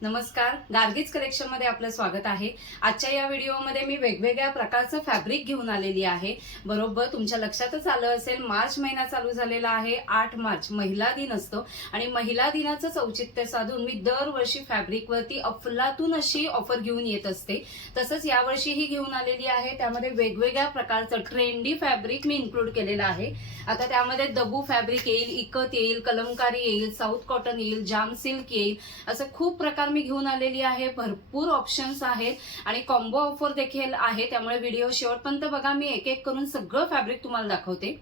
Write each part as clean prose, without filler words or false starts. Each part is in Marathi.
नमस्कार, गार्गीज कलेक्शन मध्ये आपलं स्वागत आहे। आजच्या या व्हिडिओमध्ये मी वेगवेगळ्या प्रकारचं फॅब्रिक घेऊन आलेली आहे। बरोबर तुमच्या लक्षातच आलं असेल, मार्च महिना चालू झालेला आहे। 8 मार्च महिला दिन असतो आणि महिला दिनाचं औचित्य साधून मी दरवर्षी फॅब्रिक वरती अफलातून अशी ऑफर घेऊन येत असते। तसंच यावर्षी ही घेऊन आलेली आहे। त्यामध्ये वेगवेगळ्या प्रकारचं ट्रेंडी फॅब्रिक मी इन्क्लूड केलेलं आहे। आता त्यामध्ये दबू फॅब्रिक येईल, इकत येईल, कलमकारी येईल, साऊथ कॉटन येईल, जाम सिल्क येईल, असं खूप प्रकार मी घेऊन आलेली आहे। भरपूर ऑप्शन्स आहेत आणि कॉम्बो ऑफर देखील आहे, त्यामुळे व्हिडिओ शेवटपर्यंत बघा। मी एक एक करून सगळं फॅब्रिक तुम्हाला दाखवते।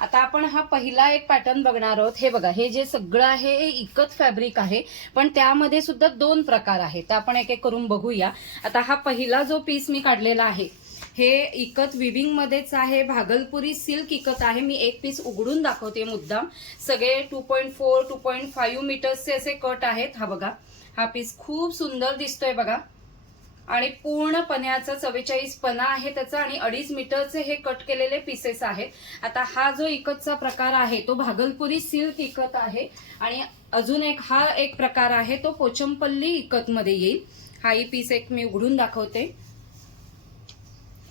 आता आपण हा पहिला एक पॅटर्न बघणार आहोत। हे बघा, हे जे सगळं आहे हे इकत फॅब्रिक आहे, पण त्यामध्ये सुद्धा दोन प्रकार आहेत। तर आपण एक एक करून बघूया। आता हा पहिला जो पीस मी काढलेला आहे हे इकत विविंग मध्येच आहे, भागलपुरी सिल्क इकत आहे। मी एक पीस उघडून दाखवते मुद्दाम। सगळे 2.4 2.5 मीटर्सचे असे कट आहेत। हा बघा, हा पीस खूप सुंदर दिसतोय बघा आणि पूर्ण पण्याचा 44 पणा आहे त्याचा आणि 2.5 मीटरचे हे कट केलेले पीसेस आहेत। आता हा जो इकतचा प्रकार आहे तो भागलपुरी सिल्क इकत आहे आणि अजून हा एक प्रकार आहे तो पोचमपल्ली इकत मध्ये येईल। हाही पीस एक मी उघडून दाखवते।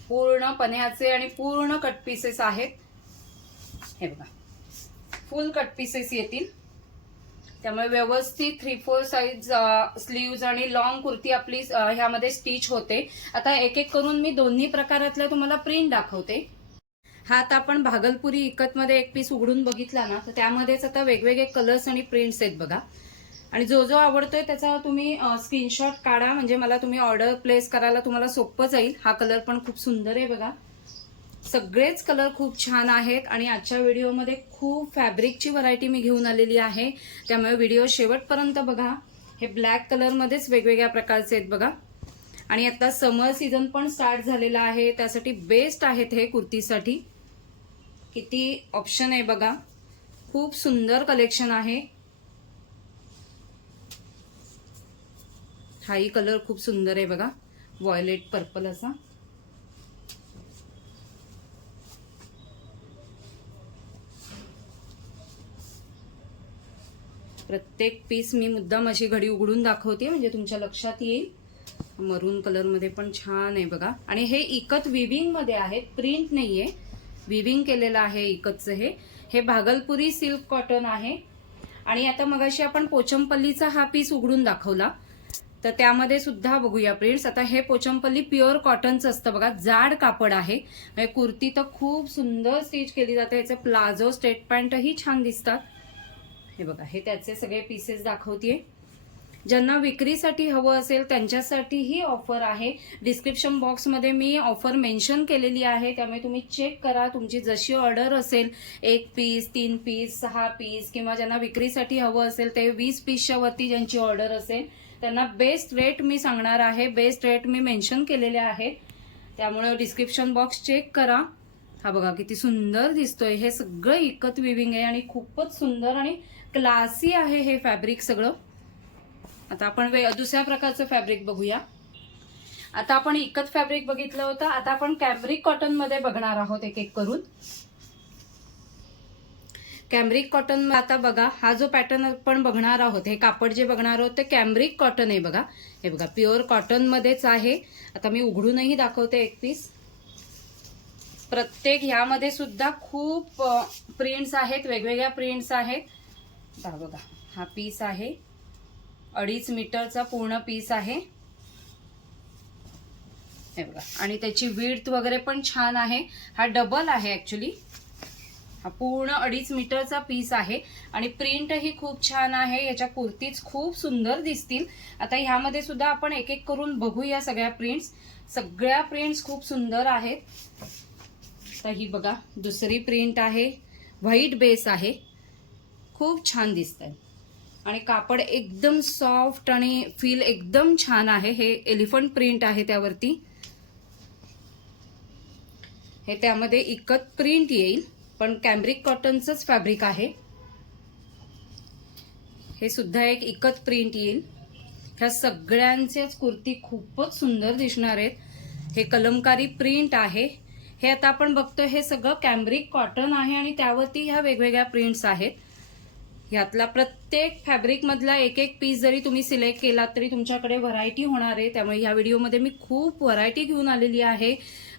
पूर्ण पण्याचे आणि पूर्ण कट पीसेस आहेत। हे बघा, फुल कट पीसेस येतील, त्यामुळे व्यवस्थित 3/4 साइज स्लीव्ज आणि लॉंग कुर्ती आपली ह्यामध्ये स्टिच होते। आता एक एक करून मी दोन्ही प्रकारातल्या तुम्हाला प्रिंट दाखवते। हा आता आपण भागलपुरी इकत मध्ये एक पीस उघडून बघितला ना, तर त्यामध्येच आता वेगवेगळे कलर्स आणि प्रिंट्स आहेत बघा। आणि जो जो आवडतोय त्याचा तुम्ही स्क्रीनशॉट काढा, म्हणजे मला तुम्ही ऑर्डर प्लेस करायला तुम्हाला सोपं जाईल। हा कलर पण खूप सुंदर आहे बघा, सगळेच कलर खूप छान आहेत आणि आजच्या व्हिडिओमध्ये खूप फॅब्रिकची व्हरायटी मी घेऊन आलेली आहे, त्यामुळे व्हिडिओ शेवटपर्यंत बघा। हे ब्लॅक कलर मध्येच वेगवेगळ्या प्रकारचे आहेत बघा आणि आता समर सीझन पण स्टार्ट झालेला आहे, त्यासाठी बेस्ट आहेत हे कुर्तीसाठी। किती ऑप्शन आहे बघा, खूप सुंदर कलेक्शन आहे। हाही कलर खूप सुंदर आहे बघा, व्हायलेट पर्पल असा। प्रत्येक पीस मी मुद्दाम अशी घडी उघडून दाखवते म्हणजे तुमच्या लक्षात येईल। मरून कलर मध्ये पण छान आहे बघा आणि हे इकत विविंग मध्ये आहे, प्रिंट नाहीये, विविंग केलेलं आहे इकतचं। हे भागलपुरी सिल्क कॉटन आहे। आणि आता मगाशी आपण पोचमपल्लीचा हा पीस उघडून दाखवला, तर त्यामध्ये सुद्धा बघूया प्रिंट्स। आता हे पोचमपल्ली प्युअर कॉटनचं असतं बघा, जाड कापड आहे। कुर्ती तर खूप सुंदर स्टिच केली जाते, याचे प्लाझो स्ट्रेट पॅन्टही छान दिसतात। हे बघा, हे त्याचे सगळे पीसेस दाखवतेय। ज्यांना विक्रीसाठी हवं असेल त्यांच्यासाठी ही ऑफर आहे। डिस्क्रिप्शन बॉक्स मध्ये मी ऑफर मेन्शन केलेली आहे, त्यामुळे तुम्ही चेक करा। तुमची जशी ऑर्डर असेल, 1 पीस, 3 पीस, 6 पीस किंवा ज्यांना विक्रीसाठी हवं असेल ते 20 पीसच्या वरती ज्यांची ऑर्डर असेल त्यांना बेस्ट रेट मी सांगणार आहे। बेस्ट रेट मी मेन्शन केलेले आहेत, त्यामुळे डिस्क्रिप्शन बॉक्स चेक करा। हा बघा किती सुंदर दिसतोय, हे सगळं इकत विविंग आहे आणि खूपच सुंदर आणि क्लासी आहे हे फॅब्रिक सगळं। आता आपण दुसऱ्या प्रकारचं फॅब्रिक बघूया। आता आपण इकत फॅब्रिक बघितलं होतं, आता आपण कॅम्ब्रिक कॉटन मध्ये बघणार आहोत एक एक करून। कॅम्ब्रिक कॉटन आता बघा, हा जो पॅटर्न आपण बघणार आहोत, हे कापड जे बघणार आहोत ते कॅम्ब्रिक कॉटन आहे बघा। हे बघा, प्युअर कॉटन मध्येच आहे। आता मी उघडूनही दाखवते एक पीस। प्रत्येक ह्यामध्ये सुद्धा खूप प्रिंट्स आहेत, वेगवेगळ्या प्रिंट्स आहेत। बघा, हा पीस आहे 2.5 मीटरचा पूर्ण पीस आहे। हे बघा, आणि त्याची विड्थ वगैरे पण छान आहे। हा डबल आहे ऍक्च्युली, हा पूर्ण 2.5 मीटरचा पीस आहे आणि प्रिंटही खूप छान आहे। याच्या कुर्तीज खूप सुंदर दिसतील। आता ह्यामध्ये सुद्धा आपण एक एक करून बघूया सगळ्या प्रिंट्स। सगळ्या प्रिंट्स खूप सुंदर आहेत। तर ही बघा, दुसरी प्रिंट आहे, व्हाईट बेस आहे, खूप छान दिसत आहे आणि कापड एकदम सॉफ्ट आणि फील एकदम छान आहे। हे एलिफंट प्रिंट आहे त्यावरती, हे त्यामध्ये इकत प्रिंट येईल पण कॅम्ब्रिक कॉटनचंच फॅब्रिक आहे। हे सुद्धा एक इकत प्रिंट येईल। ह्या सगळ्यांचेच कुर्ती खूपच सुंदर दिसणार आहेत। हे कलमकारी प्रिंट आहे। हे आता आपण बघतोय हे सगळं कॅम्ब्रिक कॉटन आहे आणि त्यावरती ह्या वेगवेगळ्या प्रिंट्स आहेत। यातला प्रत्येक फॅब्रिक मधला एक एक पीस जरी तुम्ही सिलेक्ट केलात तरी तुमच्याकडे व्हरायटी होणार आहे. त्यामुळे ह्या व्हिडिओमध्ये मी खूप व्हरायटी घेऊन आलेली आहे.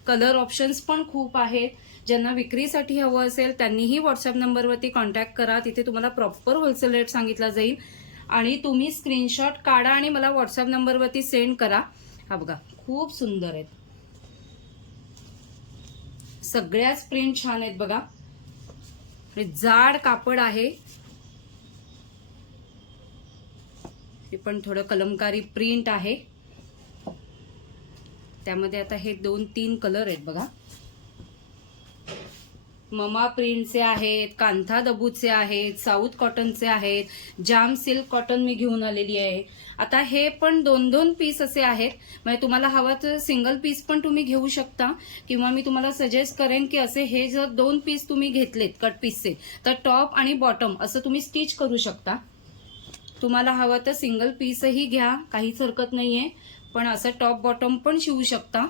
कलर ऑप्शन्स पण खूप आहेत. ज्यांना विक्रीसाठी हवं असेल त्यांनीही व्हॉट्सअप नंबरवरती कॉन्टॅक्ट करा. तिथे तुम्हाला प्रॉपर होलसेल रेट सांगितला जाईल आणि तुम्ही स्क्रीनशॉट काढा आणि मला व्हॉट्सअप नंबरवरती सेंड करा. हा बघा खूप सुंदर आहेत. सगळ्याच प्रिंट छान आहेत बघा. जाड कापड आहे. हे पण थोडं कलमकारी प्रिंट आहे. त्यामध्ये आता हे 2-3 कलर आहेत बघा. ममा प्रिंटचे आहेत, कांथा दबूचे आहेत, साऊथ कॉटनचे आहेत, जाम सिल्क कॉटन मी घेऊन आलेली आहे. आता हे पण 2-2 पीस असे आहेत. म्हणजे तुम्हाला हवं तर सिंगल पीस पण तुम्ही घेऊ शकता किंवा मी तुम्हाला सजेस्ट करेन की असे हे जर 2 पीस तुम्ही घेतलेत कट पीसचे तर टॉप आणि बॉटम असं तुम्ही स्टिच करू शकता. तुम्हाला हवं तर सिंगल पीसही घ्या, काहीच हरकत नाहीये. पण असं टॉप बॉटम पण शिवू शकता.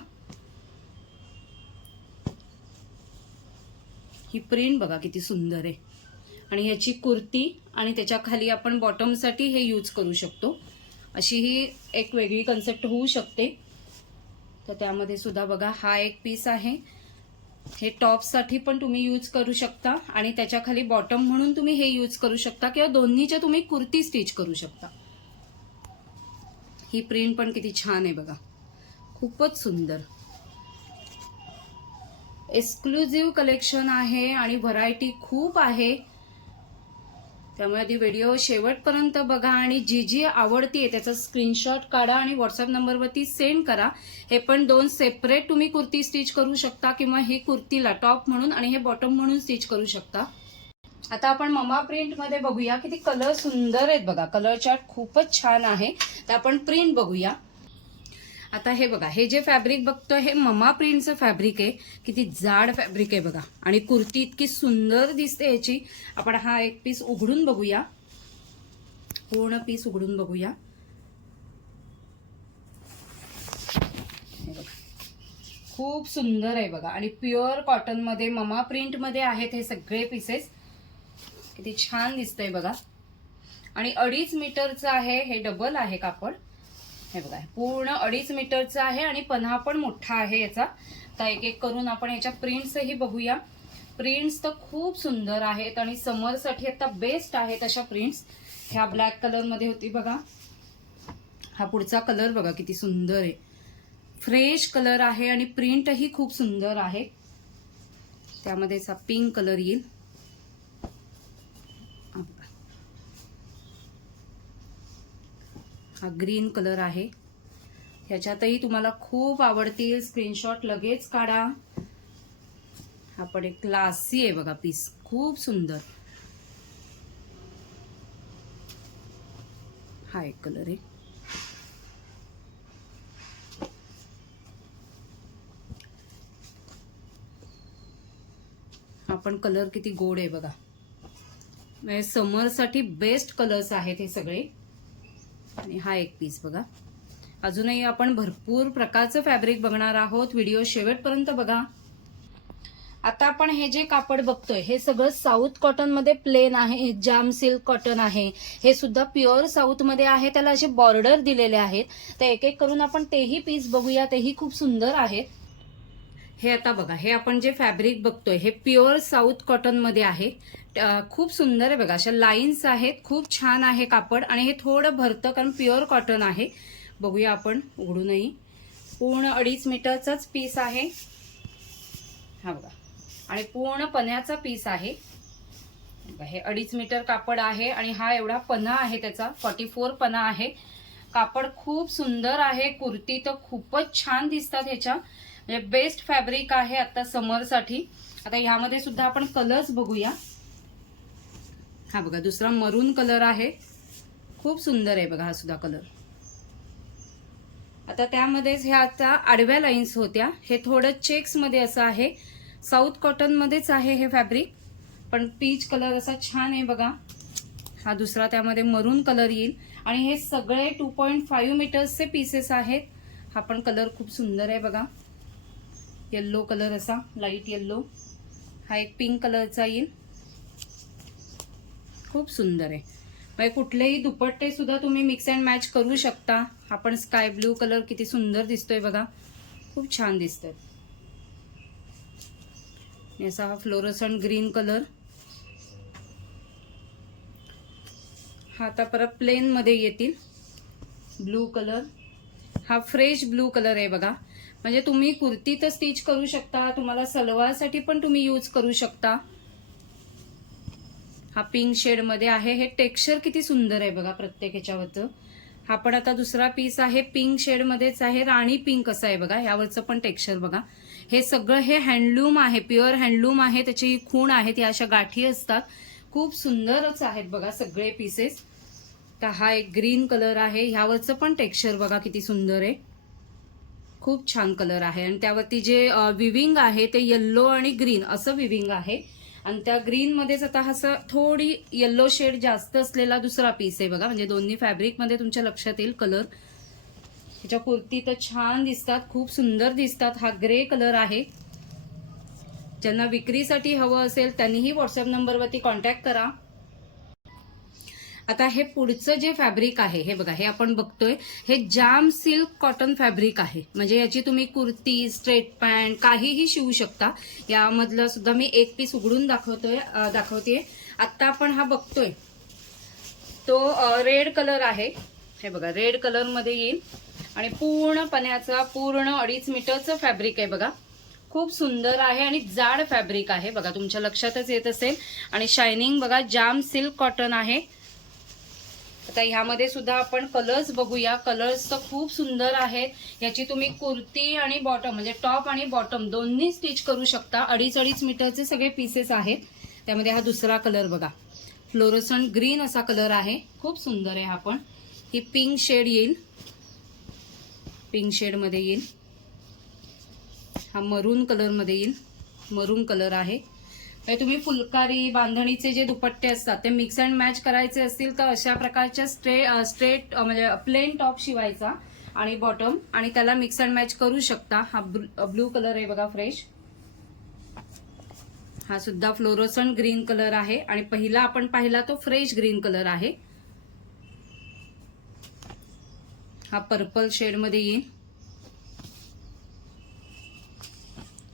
ही प्रिंट बघा किती सुंदर आहे. आणि ह्याची कुर्ती आणि त्याच्या खाली आपण बॉटमसाठी हे यूज करू शकतो. अशी ही एक वेगळी कन्सेप्ट होऊ शकते. तर त्यामध्ये सुद्धा बघा हा एक पीस आहे. हे टॉपसाठी पण तुम्ही यूज करू शकता आणि त्याच्या खाली बॉटम म्हणून तुम्ही हे यूज करू शकता किंवा दोन्हीच्या तुम्ही कुर्ती स्टिच करू शकता. ही प्रिंट पण किती छान आहे बघा. खूपच सुंदर एक्सक्लुझिव्ह कलेक्शन आहे आणि व्हरायटी खूप आहे. त्यामुळे आधी व्हिडिओ शेवटपर्यंत बघा आणि जी जी आवडतीये त्याचा स्क्रीनशॉट काढा आणि व्हॉट्सअप नंबरवरती सेंड करा. हे पण 2 सेपरेट तुम्ही कुर्ती स्टिच करू शकता किंवा ही कुर्तीला टॉप म्हणून आणि हे बॉटम म्हणून स्टिच करू शकता. आता आपण ममा प्रिंट मध्ये बघूया. किती कलर सुंदर आहेत बघा. कलर चार्ट खूपच छान आहे. तर आपण प्रिंट बघूया. आता हे बघा, हे जे फॅब्रिक बघतोय हे ममा प्रिंटचं फॅब्रिक आहे. किती जाड फॅब्रिक आहे बघा आणि कुर्ती इतकी सुंदर दिसते याची. आपण हा एक पीस उघडून बघूया. पूर्ण पीस उघडून बघूया. हे बघा खूप सुंदर आहे बघा आणि प्युअर कॉटन मध्ये ममा प्रिंट मध्ये आहेत हे सगळे पीसेस. किती छान दिसतंय बघा. आणि 2.5 मीटरचं आहे. हे डबल आहे कापड. हे बघा पूर्ण 2.5 मीटरचं आहे आणि पन्हा पण मोठा आहे याचा. तर एक एक करून आपण याच्या प्रिंट्सही बघूया. प्रिंट्स तर खूप सुंदर आहेत आणि समरसाठी आता बेस्ट आहेत अशा प्रिंट्स. ह्या ब्लॅक कलर मध्ये होती बघा. हा पुढचा कलर बघा किती सुंदर आहे. फ्रेश कलर आहे आणि प्रिंटही खूप सुंदर आहे. त्यामध्येच हा पिंक कलर येईल. हा ग्रीन कलर आहे. ह्याच्यातही तुम्हाला खूप आवडतील. स्क्रीनशॉट लगेच काढा. हा पण एक क्लासी आहे बघा पीस. खूप सुंदर. हा एक कलर आहे. हा पण कलर किती गोड आहे बघा. म्हणजे समरसाठी बेस्ट कलर्स आहेत हे सगळे. आणि हा एक पीस बघा. अजूनही आपण भरपूर प्रकारचं फॅब्रिक बघणार आहोत. व्हिडिओ शेवटपर्यंत बघा. आता आपण हे जे कापड बघतोय हे सगळं साऊथ कॉटन मध्ये प्लेन आहे. जाम सिल्क कॉटन आहे. हे सुद्धा प्युअर साऊथ मध्ये आहे. त्याला असे बॉर्डर दिलेले आहेत. तर एक एक करून आपण तेही पीस बघूया. तेही खूप सुंदर आहेत. हे आता बघा, हे आपण जे फॅब्रिक बघतोय हे प्युअर साऊथ कॉटन मध्ये आहे. खूप सुंदर आहे बघा. अशा लाईन्स आहेत. खूप छान आहे कापड आणि हे थोडं भरतं कारण प्युअर कॉटन आहे. बघूया आपण उघडूनही. पूर्ण 2.5 मीटरचाच पीस आहे. हा बघा आणि पूर्ण पन्ह्याचा पीस आहे. हे 2.5 मीटर कापड आहे आणि हा एवढा पन्हा आहे त्याचा. 44 पन्हा आहे. कापड खूप सुंदर आहे. कुर्ती तर खूपच छान दिसतात ह्याच्या. म्हणजे बेस्ट फॅब्रिक आहे आता समरसाठी. आता ह्यामध्ये सुद्धा आपण कलर्स बघूया. हा बघा दुसरा मरून कलर आहे. खूप सुंदर आहे बघा हा सुद्धा कलर. आता त्यामध्येच ह्या आता आडव्या लाईन्स होत्या. हे थोडं चेक्स मध्ये असं आहे. साऊथ कॉटन मध्येच आहे हे फॅब्रिक पण पीच कलर असा छान आहे बघा. हा दुसरा त्यामध्ये मरून कलर येईल आणि हे सगळे 2.5 मीटर्सचे पीसेस आहेत. हा पण कलर खूप सुंदर आहे बघा. येल्लो कलर असा लाईट येल्लो. हा एक पिंक कलरचा येईल. खूप सुंदर आहे. म्हणजे कुठलेही दुपट्टे सुद्धा तुम्ही मिक्स अँड मॅच करू शकता. आपण स्काय ब्लू कलर किती सुंदर दिसतोय बघा, खूप छान दिसतोय. असा हा फ्लोरोसंट ग्रीन कलर. हा आता परत प्लेन मध्ये येतील ब्लू कलर. हा फ्रेश ब्लू कलर आहे बघा. म्हणजे तुम्ही कुर्ती तर स्टिच करू शकता, तुम्हाला सलवारसाठी पण तुम्ही यूज करू शकता. हा पिंक शेड मध्ये आहे. हे टेक्स्चर किती सुंदर आहे बघा प्रत्येक ह्याच्यावरचं. हा पण आता दुसरा पीस आहे, पिंक शेड मध्येच आहे, राणी पिंक असं आहे बघा. यावरचं पण टेक्स्चर बघा. हे सगळं हे हँडलूम आहे, प्युअर हँडलूम आहे. त्याची खूण आहेत, या अशा गाठी असतात. खूप सुंदरच आहेत बघा सगळे पीसेस. तर हा एक ग्रीन कलर आहे, ह्यावरचं पण टेक्स्चर बघा किती सुंदर आहे. खूप छान कलर आहे. आणि त्यावरती जे विविंग आहे ते येल्लो आणि ग्रीन असं विविंग आहे. आणि त्या ग्रीन मध्येच आता असं थोडी येल्लो शेड जास्त असलेला दुसरा पीस आहे बघा. म्हणजे दोन्ही फॅब्रिक मध्ये तुमच्या लक्षात येईल कलर. ह्याच्या कुर्ती तर छान दिसतात, खूप सुंदर दिसतात. हा ग्रे कलर आहे. ज्यांना विक्रीसाठी हवं असेल त्यांनीही व्हॉट्सअप नंबरवरती कॉन्टॅक्ट करा. आता हे पुढचं जे फॅब्रिक आहे हे बघा, हे आपण बघतोय हे जाम सिल्क कॉटन फॅब्रिक आहे. म्हणजे याची तुम्ही कुर्ती, स्ट्रेट पॅन्ट काहीही शिवू शकता. यामधलं सुद्धा मी एक पीस उघडून दाखवते. आता आपण हा बघतोय तो रेड कलर आहे. हे बघा रेड कलर मध्ये येईल आणि पूर्ण पण्याचा पूर्ण 2.5 मीटरचं फॅब्रिक आहे बघा. खूप सुंदर आहे आणि जाड फॅब्रिक आहे बघा, तुमच्या लक्षातच येत असेल. आणि शायनिंग बघा, जाम सिल्क कॉटन आहे. आता ह्यामध्ये सुद्धा आपण कलर्स बघूया. कलर्स तर खूप सुंदर आहेत. याची तुम्ही कुर्ती आणि बॉटम म्हणजे टॉप आणि बॉटम दोन्ही स्टिच करू शकता. 2.5 मीटरचे सगळे पीसेस आहेत. त्यामध्ये हा दुसरा कलर बघा, फ्लोरोसंट ग्रीन असा कलर आहे, खूप सुंदर आहे. हा पण ही पिंक शेड येईल, पिंक शेड मध्ये येईल. हा मरून कलर मध्ये येईल, मरून कलर आहे. तुम्ही फुलकारी बांधणीचे जे दुपट्टे असतात ते मिक्स अँड मॅच करायचे असतील तर अशा प्रकारच्या स्ट्रेट म्हणजे प्लेन टॉप शिवायचा आणि बॉटम, आणि त्याला मिक्स अँड मॅच करू शकता. हा ब्लू कलर आहे बघा फ्रेश. हा सुद्धा फ्लोरोसंट ग्रीन कलर आहे आणि पहिला आपण पाहिला तो फ्रेश ग्रीन कलर आहे. हा पर्पल शेड मध्ये येईल.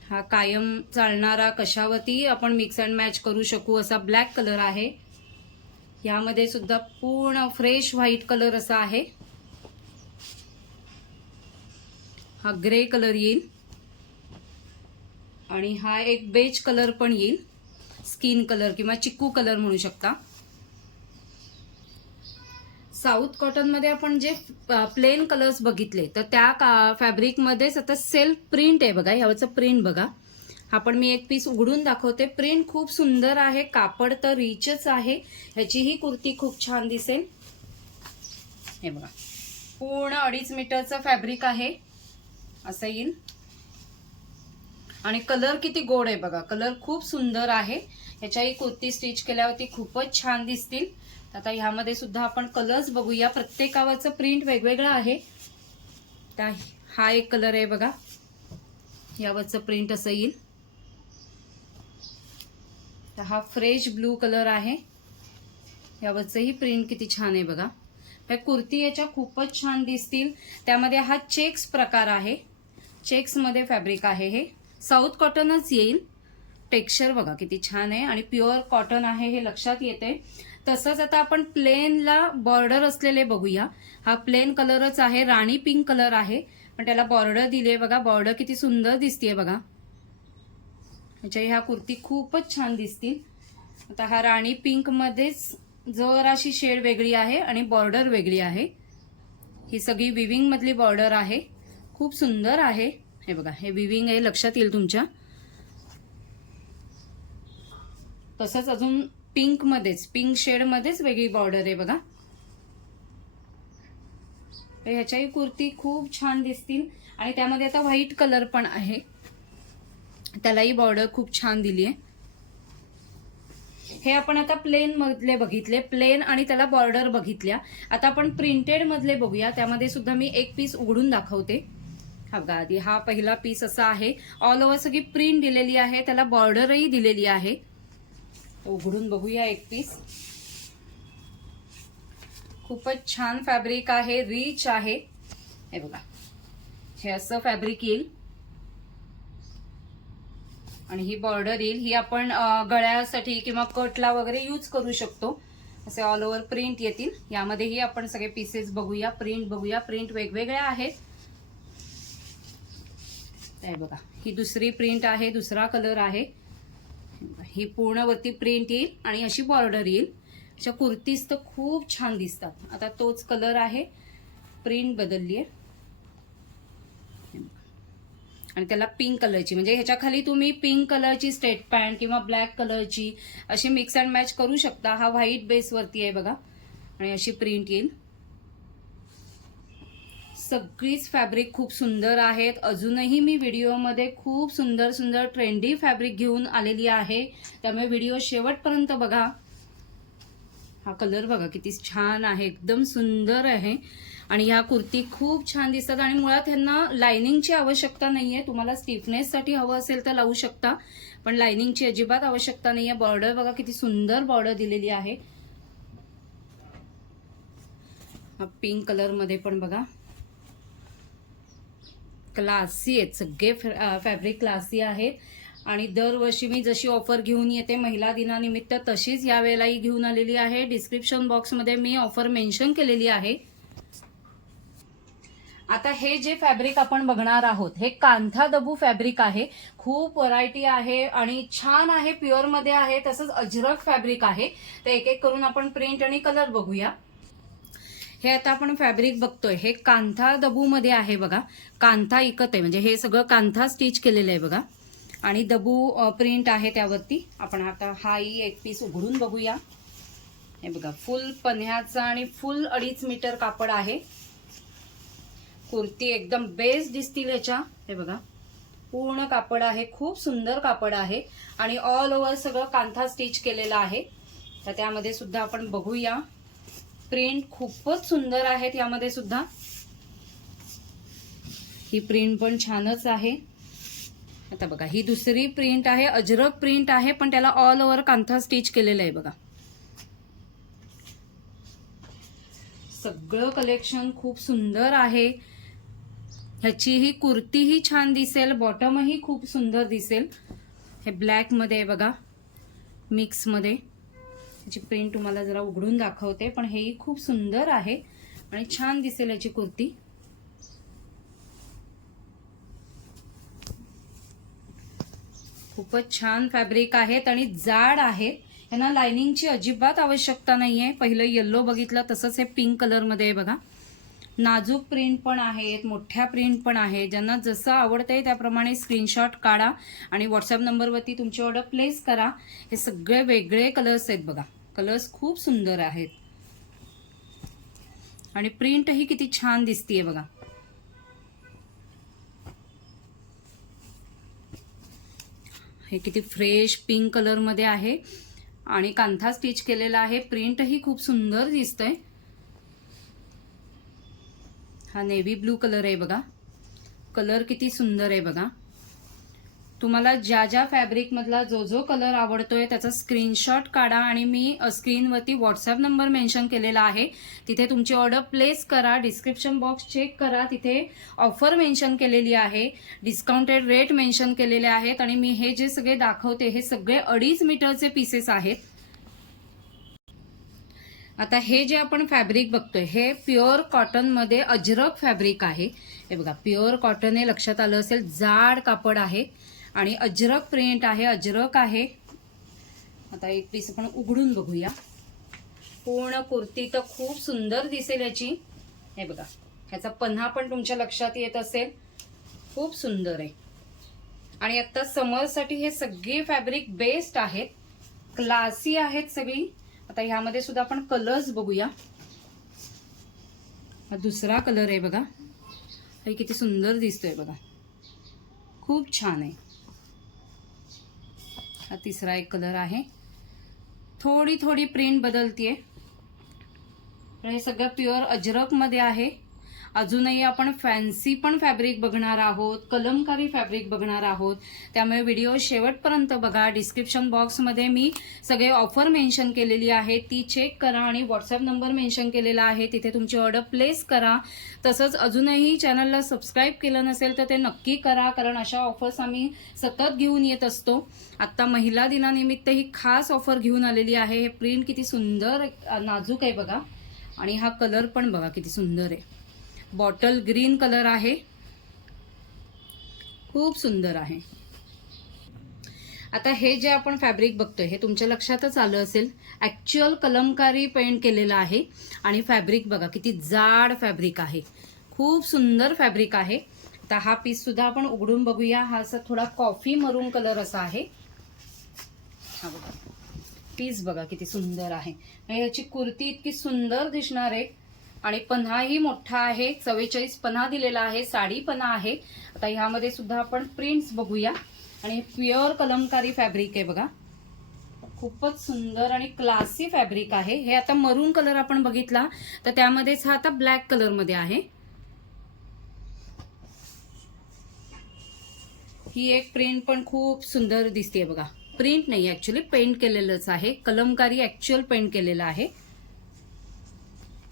हा कायम चालणारा कशावरती आपण मिक्स अँड मॅच करू शकू असा ब्लॅक कलर आहे. यामध्ये सुद्धा पूर्ण फ्रेश व्हाईट कलर असा आहे. हा ग्रे कलर येईल आणि हा एक बेज कलर पण येईल, स्किन कलर किंवा चिक्कू कलर म्हणू शकता. साऊथ कॉटन मध्ये आपण जे प्लेन कलर्स बघितले तर त्या फॅब्रिक मध्येच आता सेल्फ प्रिंट आहे बघा. यावरचं प्रिंट बघा. हा पण मी एक पीस उघडून दाखवते. प्रिंट खूप सुंदर आहे, कापड तर रिचच आहे. ह्याची ही कुर्ती खूप छान दिसेल. हे बघा पूर्ण 2.5 मीटरचं फॅब्रिक आहे असं येईल. आणि कलर किती गोड आहे बघा, कलर खूप सुंदर आहे. ह्याच्याही कुर्ती स्टिच केल्यावरती खूपच छान दिसतील. आता ह्यामध्ये सुद्धा आपण कलर्स बघूया. प्रत्येकावरचं प्रिंट वेगवेगळं आहे. हा एक कलर आहे बघा, यावरचं प्रिंट असं येईल. तर हा फ्रेश ब्लू कलर आहे, यावरचंही प्रिंट किती छान आहे बघा. कुर्ती याच्या खूपच छान दिसतील. त्यामध्ये हा चेक्स प्रकार आहे, चेक्स मध्ये फॅब्रिक आहे. हे साऊथ कॉटनच येईल. टेक्स्चर बघा किती छान आहे आणि प्युअर कॉटन आहे हे लक्षात येते. तसंच आता आपण प्लेनला बॉर्डर असलेले बघूया. हा प्लेन कलरच आहे, राणी पिंक कलर आहे पण त्याला बॉर्डर दिली बघा. बॉर्डर किती सुंदर दिसतीये बघा. ह्या कुर्ती खूपच छान दिसतील. आता हा राणी पिंक मध्येच जराशी शेड वेगळी आहे आणि बॉर्डर वेगळी आहे. ही सगळी विविंग मधली बॉर्डर आहे, खूप सुंदर आहे. हे बघा हे विविंग आहे, लक्षात येईल तुमच्या. तसंच अजून पिंक मध्येच, पिंक शेड मध्येच वेगळी बॉर्डर आहे बघा. ह्याच्याही कुर्ती खूप छान दिसतील. आणि त्यामध्ये आता व्हाईट कलर पण आहे, त्यालाही बॉर्डर खूप छान दिली आहे. हे आपण आता प्लेन मधले बघितले, प्लेन आणि त्याला बॉर्डर बघितल्या. आता आपण प्रिंटेड मधले बघूया. त्यामध्ये सुद्धा मी एक पीस उघडून दाखवते. हा बघा, आधी हा पहिला पीस असा आहे, ऑल ओव्हर सगळी प्रिंट दिलेली आहे, त्याला बॉर्डरही दिलेली आहे. उघडून बघूया एक पीस. खूपच छान फॅब्रिक आहे, रिच आहे. हे बघा, हे असं फॅब्रिक येईल आणि ही बॉर्डर येईल. ही आपण गळ्यासाठी किंवा कटला वगैरे यूज करू शकतो. असे ऑल ओव्हर प्रिंट येतील. यामध्येही आपण सगळे पीसेस बघूया, प्रिंट बघूया. प्रिंट वेगवेगळ्या आहेत. हे बघा, ही दुसरी प्रिंट आहे, दुसरा कलर आहे. ही पूर्णवरती प्रिंट येईल आणि अशी बॉर्डर येईल. अशा कुर्तीज तर खूप छान दिसतात. आता तोच कलर आहे, प्रिंट बदलली आहे आणि त्याला पिंक कलरची, म्हणजे ह्याच्या खाली तुम्ही पिंक कलरची स्ट्रेट पॅन्ट किंवा ब्लॅक कलरची अशी मिक्स अँड मॅच करू शकता. हा व्हाईट बेसवरती आहे बघा आणि अशी प्रिंट येईल. सगळीच फॅब्रिक खूप सुंदर आहेत. अजूनही मी व्हिडिओमध्ये खूप सुंदर सुंदर ट्रेंडी फॅब्रिक घेऊन आलेली आहे, त्यामुळे व्हिडिओ शेवटपर्यंत बघा. हा कलर बघा किती छान आहे, एकदम सुंदर आहे आणि ह्या कुर्ती खूप छान दिसतात. आणि मुळात ह्यांना लाइनिंगची आवश्यकता नाहीये. तुम्हाला स्टिफनेससाठी हवं असेल तर लावू शकता, पण लाइनिंगची अजिबात आवश्यकता नाहीये. बॉर्डर बघा किती सुंदर बॉर्डर दिलेली आहे. हा पिंक कलर मध्ये पण बघा क्लासी आहेत, सगळे फॅब्रिक क्लासी आहेत. आणि दरवर्षी मी जशी ऑफर घेऊन येते महिला दिनानिमित्त, तशीच यावेळेलाही घेऊन आलेली आहे. डिस्क्रिप्शन बॉक्समध्ये मी ऑफर मेन्शन केलेली आहे. आता हे जे फॅब्रिक आपण बघणार आहोत हे कांथा दबू फॅब्रिक आहे. खूप व्हरायटी आहे आणि छान आहे, प्युअर मध्ये आहे. तसंच अजरक फॅब्रिक आहे. तर एक एक करून आपण प्रिंट आणि कलर बघूया. हे आता आपण फॅब्रिक बघतोय हे कांथा दबू मध्ये आहे बघा. कांथा इकत आहे, म्हणजे हे सगळं कांथा स्टिच केलेलं आहे बघा आणि दबू प्रिंट आहे त्यावरती. आपण आता हाही एक पीस उघडून बघूया. हे बघा, फुल पन्ह्याचा आणि फुल 2.5 मीटर कापड आहे. कुर्ती एकदम बेस्ट दिसतील याच्या. हे बघा, पूर्ण कापड आहे, खूप सुंदर कापड आहे आणि ऑल ओव्हर सगळं कांथा स्टिच केलेलं आहे. तर त्यामध्ये सुद्धा आपण बघूया. प्रिंट खूपच सुंदर आहेत यामध्ये सुद्धा. ही प्रिंट पण छानच आहे. आता बघा, ही दुसरी प्रिंट आहे, अजरक प्रिंट आहे, पण त्याला ऑल ओव्हर कांथा स्टिच केलेलं आहे बघा. सगळं कलेक्शन खूप सुंदर आहे. ह्याची ही कुर्तीही छान दिसेल, बॉटमही खूप सुंदर दिसेल. हे ब्लॅक मध्ये आहे बघा, मिक्स मध्ये. याची प्रिंट तुम्हाला जरा उघडून दाखवते, पण हेही खूप सुंदर आहे आणि छान दिसेल याची कुर्ती. खूपच छान फॅब्रिक आहेत आणि जाड आहेत. यांना लाइनिंगची अजिबात आवश्यकता नाहीये. पहिलं येल्लो बघितलं, तसंच हे पिंक कलर मध्ये आहे बघा. नाजूक प्रिंट पण आहेत, मोठ्या प्रिंट पण आहे. ज्यांना जसं आवडतंय त्याप्रमाणे स्क्रीनशॉट काढा आणि व्हॉट्सअप नंबरवरती तुमची ऑर्डर प्लेस करा. हे सगळे वेगळे कलर्स आहेत बघा. कलर्स खूप सुंदर आहेत आणि प्रिंटही किती छान दिसतीये बघा. हे किती फ्रेश पिंक कलर मध्ये आहे आणि कांथा स्टिच केलेला आहे. प्रिंटही खूप सुंदर दिसतंय. हा नेव्ही ब्लू कलर आहे बघा. कलर किती सुंदर आहे बघा. तुम्हाला ज्या ज्या फॅब्रिक मधला जो जो कलर आवडतोय त्याचा स्क्रीनशॉट काढा आणि मी स्क्रीनवरती व्हॉट्सअप नंबर मेन्शन केलेला आहे, तिथे तुमची ऑर्डर प्लेस करा. डिस्क्रिप्शन बॉक्स चेक करा, तिथे ऑफर मेन्शन केलेली आहे, डिस्काउंटेड रेट मेन्शन केलेले आहेत. आणि मी हे जे सगळे दाखवते हे सगळे 2.5 मीटरचे पीसेस आहेत. आता हे जे आपण फॅब्रिक बघतोय हे प्युअर कॉटन मध्ये अजरक फॅब्रिक आहे. हे बघा, प्युअर कॉटन आहे, लक्षात आलं असेल. जाड कापड आहे आणि अजरक प्रिंट आहे, अजरक आहे. आता एक पीस आपण उघडून बघूया. पूर्ण कुर्ती तर खूप सुंदर दिसेल याची. हे बघा, ह्याचा पन्हा पण तुमच्या लक्षात येत असेल, खूप सुंदर आहे. आणि आता समरसाठी हे सगळे फॅब्रिक बेस्ट आहेत, क्लासी आहेत सगळी. आता ह्यामध्ये सुद्धा आपण कलर्स बघूया. हा दुसरा कलर आहे बघा. हे किती सुंदर दिसतोय बघा, खूप छान आहे. हा तिसरा एक कलर आहे. थोडी थोडी प्रिंट बदलतीये, पण हे सगळं प्युअर अजरक मध्ये आहे अजूनही आपण फॅन्सी पण फॅब्रिक बघणार आहोत, कलमकारी फॅब्रिक बघणार आहोत. त्यामुळे व्हिडिओ शेवटपर्यंत बघा. डिस्क्रिप्शन बॉक्समध्ये मी सगळे ऑफर मेन्शन केलेली आहे, ती चेक करा आणि व्हॉट्सअप नंबर मेन्शन केलेला आहे, तिथे तुमची ऑर्डर प्लेस करा. तसंच अजूनही चॅनलला सबस्क्राईब केलं नसेल तर ते नक्की करा, कारण अशा ऑफर्स आम्ही सतत घेऊन येत असतो. आता महिला दिनानिमित्त ही खास ऑफर घेऊन आलेली आहे. हे प्रिंट किती सुंदर नाजूक आहे बघा, आणि हा कलर पण बघा किती सुंदर आहे. बॉटल ग्रीन कलर आहे, खूप सुंदर आहे. आता हे जे आपण फॅब्रिक बघतोय हे तुमच्या लक्षातच आलं असेल, ऍक्च्युअल कलमकारी पेंट केलेला आहे. आणि फॅब्रिक बघा किती जाड फॅब्रिक आहे, खूप सुंदर फॅब्रिक आहे. आता हा पीस सुद्धा आपण उघडून बघूया. हा असा थोडा कॉफी मरून कलर असा आहे. हा बघा पीस बघा किती सुंदर आहे. याची कुर्ती इतकी सुंदर दिसणार आहे, आणि पन्हाही मोठा आहे, 44 पन्हा दिलेला आहे, साडी पन्हा आहे. आता ह्यामध्ये सुद्धा आपण प्रिंट्स बघूया. आणि प्युअर कलमकारी फॅब्रिक आहे बघा, खूपच सुंदर आणि क्लासी फॅब्रिक आहे. हे आता मरून कलर आपण बघितला, तर त्यामध्येच हा आता ब्लॅक कलर मध्ये आहे. ही एक प्रिंट पण खूप सुंदर दिसते बघा. प्रिंट नाही, ऍक्च्युअली पेंट केलेलंच आहे, कलमकारी ऍक्च्युअल पेंट केलेलं आहे.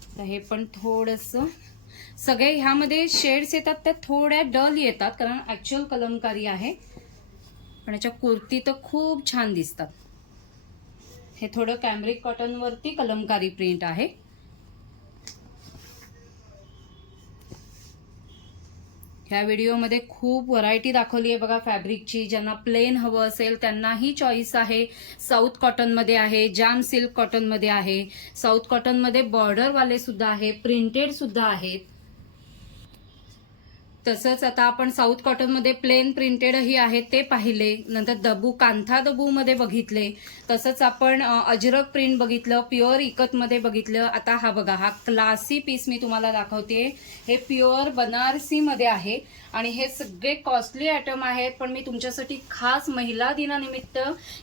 तर हे पण थोडंसं सगळे ह्यामध्ये शेड्स येतात त्या थोड्या डल येतात, कारण ऍक्च्युअल कलमकारी आहे. पण याच्या कुर्ती तर खूप छान दिसतात. हे थोडं कॅम्ब्रिक कॉटन वरती कलमकारी प्रिंट आहे. ह्या व्हिडिओमध्ये खूप व्हरायटी दाखवली आहे बघा फॅब्रिकची. ज्यांना प्लेन हवं असेल त्यांनाही चॉईस आहे. साऊथ कॉटनमध्ये आहे, जाम सिल्क कॉटनमध्ये आहे, साऊथ कॉटनमध्ये बॉर्डरवाले सुद्धा आहे, प्रिंटेड सुद्धा आहेत. तसंच आता आपण साऊथ कॉटनमध्ये प्लेन प्रिंटेडही आहेत ते पाहिले. नंतर दबू कांथा दबूमध्ये बघितले. तसंच आपण अजरक प्रिंट बघितलं, प्युअर इकतमध्ये बघितलं. आता हा बघा, हा क्लासी पीस मी तुम्हाला दाखवते. हे प्युअर बनारसीमध्ये आहे आणि हे सगळे कॉस्टली आयटम आहेत, पण मी तुमच्यासाठी खास महिला दिनानिमित्त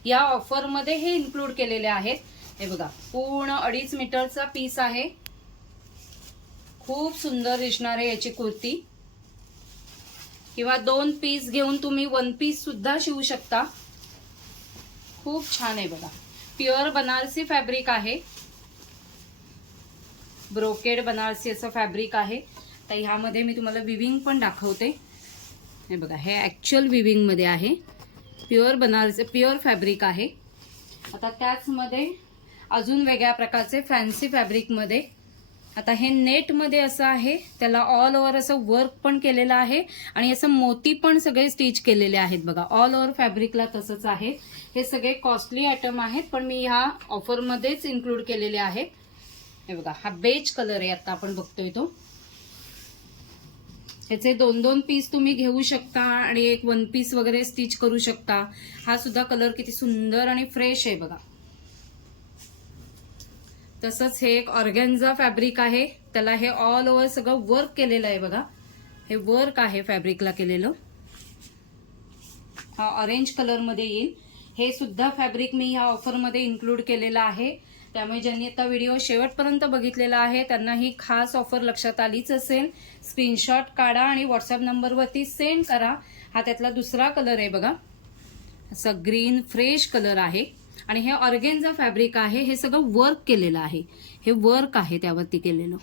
या ऑफरमध्ये हे इन्क्लूड केलेले आहेत. हे बघा पूर्ण 2.5 मीटरचा पीस आहे. खूप सुंदर दिसणार आहे याची कुर्ती, किंवा 2 पीस घेऊन तुम्ही 1 पीस सुद्धा शिवू शकता. खूप छान आहे बघा. प्युअर बनारसी फॅब्रिक आहे, ब्रोकेड बनारसी असं फॅब्रिक आहे. तर ह्यामध्ये मी तुम्हाला विविंग पण दाखवते. हे बघा, हे ऍक्च्युअल विविंग मध्ये आहे. प्युअर बनारसी प्युअर फॅब्रिक आहे. आता त्याचमध्ये अजून वेगळ्या प्रकारचे फॅन्सी फॅब्रिक मध्ये, आता हे नेट मध्ये असं आहे, त्याला ऑल ओव्हर असं वर्क पण केलेलं आहे आणि असं मोती पण सगळे स्टिच केलेले आहेत बघा. ऑल ओव्हर फॅब्रिकला तसंच आहे. हे सगळे कॉस्टली आयटम आहेत, पण मी ह्या ऑफर मध्येच इन्क्लूड केलेले आहेत. हे बघा, हा बेज कलर आहे आता आपण बघतोय तो. ह्याचे 2-2 पीस तुम्ही घेऊ शकता आणि एक 1 पीस वगैरे स्टिच करू शकता. हा सुद्धा कलर किती सुंदर आणि फ्रेश आहे बघा. तसंच हे एक ऑर्गॅन्झा फॅब्रिक आहे, त्याला हे ऑल ओव्हर सगळं वर्क केलेलं आहे बघा. हे वर्क आहे फॅब्रिकला केलेलं. हा ऑरेंज कलर मध्ये येईल. हे सुद्धा फॅब्रिक मी ह्या ऑफर मध्ये इन्क्लूड केलेलं आहे. त्यामुळे ज्यांनी आता व्हिडिओ शेवटपर्यंत बघितलेला आहे त्यांना ही खास ऑफर लक्षात आलीच असेल. स्क्रीनशॉट काढा आणि व्हॉट्सअप नंबरवरती सेंड करा. हा त्यातला दुसरा कलर आहे बघा, असं ग्रीन फ्रेश कलर आहे. आणि हे ऑर्गेन्झा फॅब्रिक आहे. हे सगळं वर्क केलेलं आहे, हे वर्क आहे त्यावरती केलेलं.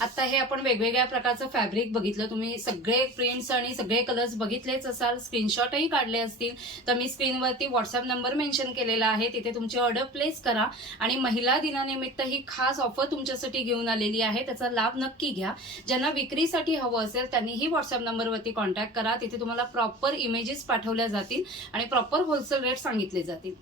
आता हे आपण वेगवेगळ्या प्रकारचं फॅब्रिक बघितलं. तुम्ही सगळे प्रिंट्स आणि सगळे कलर्स बघितलेच असाल, स्क्रीनशॉटही काढले असतील. तर मी स्क्रीनवरती व्हॉट्सअप नंबर मेन्शन केलेला आहे, तिथे तुमची ऑर्डर प्लेस करा. आणि महिला दिनानिमित्त ही खास ऑफर तुमच्यासाठी घेऊन आलेली आहे, त्याचा लाभ नक्की घ्या. ज्यांना विक्रीसाठी हवं असेल त्यांनीही व्हॉट्सअप नंबरवरती कॉन्टॅक्ट करा. तिथे तुम्हाला प्रॉपर इमेजेस पाठवल्या जातील आणि प्रॉपर होलसेल रेट सांगितले जातील.